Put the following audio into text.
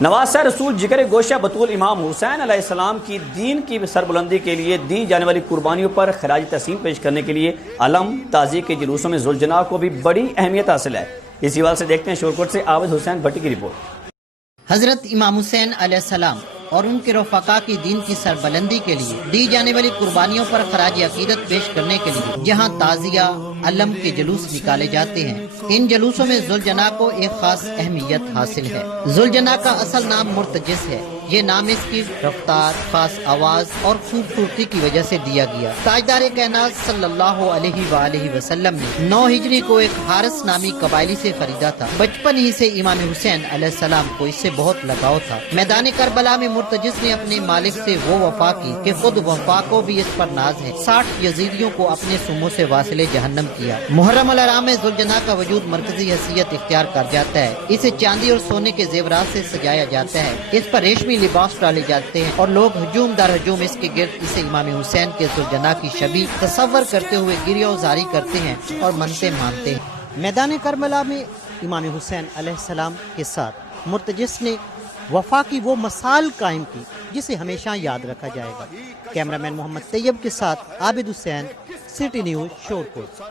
نواسہ رسول جگر گوشہ بطول امام حسین علیہ السلام کی دین کی سربلندی کے لیے دی جانے والی قربانیوں پر خراج تحسین پیش کرنے کے لیے علم تازی کے جلوسوں میں ذوالجناح کو بھی بڑی اہمیت حاصل ہے۔ اسی حوالے سے دیکھتے ہیں شورکوٹ سے عابد حسین بھٹی کی رپورٹ۔ حضرت امام حسین علیہ السلام اور ان کے رفقا کی دین کی سربلندی کے لیے دی جانے والی قربانیوں پر خراج عقیدت پیش کرنے کے لیے جہاں تعزیہ علم کے جلوس نکالے جاتے ہیں، ان جلوسوں میں ذوالجناح کو ایک خاص اہمیت حاصل ہے۔ ذوالجناح کا اصل نام مرتجس ہے۔ یہ نام اس کی رفتار، خاص آواز اور خوبصورتی کی وجہ سے دیا گیا۔ تاجدار کائنات صلی اللہ علیہ وآلہ وسلم نے 9 ہجری کو ایک حارث نامی قبائلی سے خریدا تھا۔ بچپن ہی سے امام حسین علیہ السلام کو اس سے بہت لگاؤ تھا۔ میدان کربلا میں مرتجس نے اپنے مالک سے وہ وفا کی کہ خود وفا کو بھی اس پر ناز ہے۔ 60 یزیدیوں کو اپنے سموں سے واصل جہنم کیا۔ محرم الحرام میں ذوالجناح کا وجود مرکزی حیثیت اختیار کر جاتا ہے۔ اسے چاندی اور سونے کے زیورات سے سجایا جاتا ہے۔ اس پر ریشمی لباس ڈالے جاتے ہیں اور لوگ ہجوم در ہجوم اس کے گرد اسے امام حسین کے ذوالجناح کی شبیہ تصور کرتے ہوئے گریہ وزاری کرتے ہیں اور منتیں مانتے ہیں۔ میدان کربلا میں امام حسین علیہ السلام کے ساتھ مرتجس نے وفا کی وہ مثال قائم کی جسے ہمیشہ یاد رکھا جائے گا۔ کیمرہ مین محمد طیب کے ساتھ عابد حسین، سٹی نیوز، شورکوٹ۔